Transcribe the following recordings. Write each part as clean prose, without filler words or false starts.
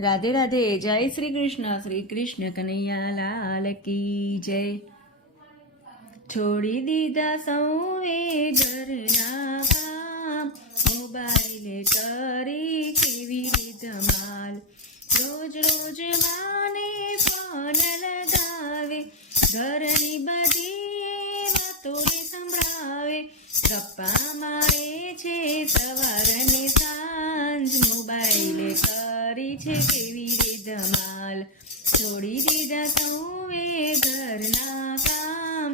રાધે રાધે. જય શ્રી કૃષ્ણ. શ્રી કૃષ્ણ કનૈયા લાલ કી જય. છોડી દીધા સૌએ ઘરના કામ, મોબાઈલે કરી કેવી રીતે ધમાલ. રોજ રોજ માને ફોન લગાવે, ઘરની બધી વાતોને સંભળાવે. ગપ્પા મારે છે સવાર ને સાંજ, મોબાઈલે કરી છે કેવી રે ધમાલ. છોડી દીધા સૌએ ઘરના કામ,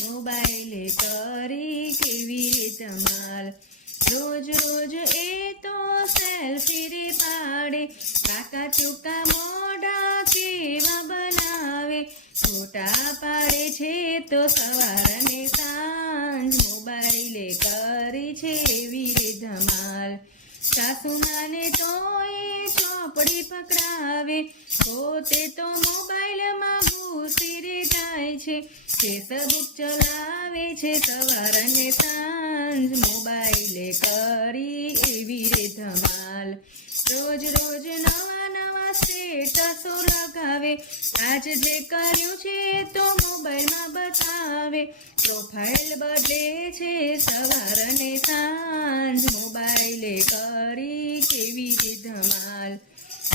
મોબાઈલે કરી કેવી રે ધમાલ. રોજ રોજ એ તો સેલ્ફી રે પાડે, કાકા ચોકા મોઢા કેવા બનાવે. ફોટા પાડે છે તો સવાર ને સાંજ, મોબાઈલે કરી છે એવી રે ધમાલ. સાસુમાને તો એ ચોપડી પકડાવે, પોતે તો મોબાઈલમાં ઘૂસી રે જાય છે. ફેસબુક ચલાવે છે સવાર ને સાંજ, મોબાઈલે કરી એવી રે ધમાલ. રોજ રોજ નવા નવા સ્ટેટસો લગાવે, આજ જે કર્યું છે તો મોબાઈલમાં બતાવે. પ્રોફાઇલ બદલે છે સવાર ને સાંજ, મોબાઈલે કરી કેવી રે ધમાલ.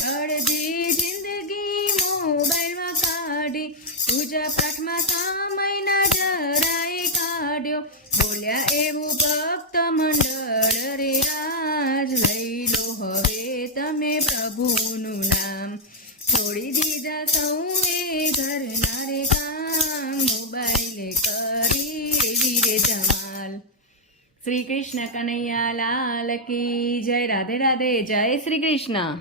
અડધી જિંદગી મોબાઈલમાં કાઢી, પૂજા પાઠમાં સમય ના જરાએ કાઢ્યો. બોલ્યા એવું ભક્ત મંડળ રે આજ, લઈ લો હવે તમે પ્રભુનું નામ. છોડી દીધા સૌએ ઘરના રે કામ, મોબાઈલે કરી એવી રે ધમાલ. શ્રી કૃષ્ણ કનૈયા લાલ કી જય. રાધે રાધે. જય શ્રી કૃષ્ણ.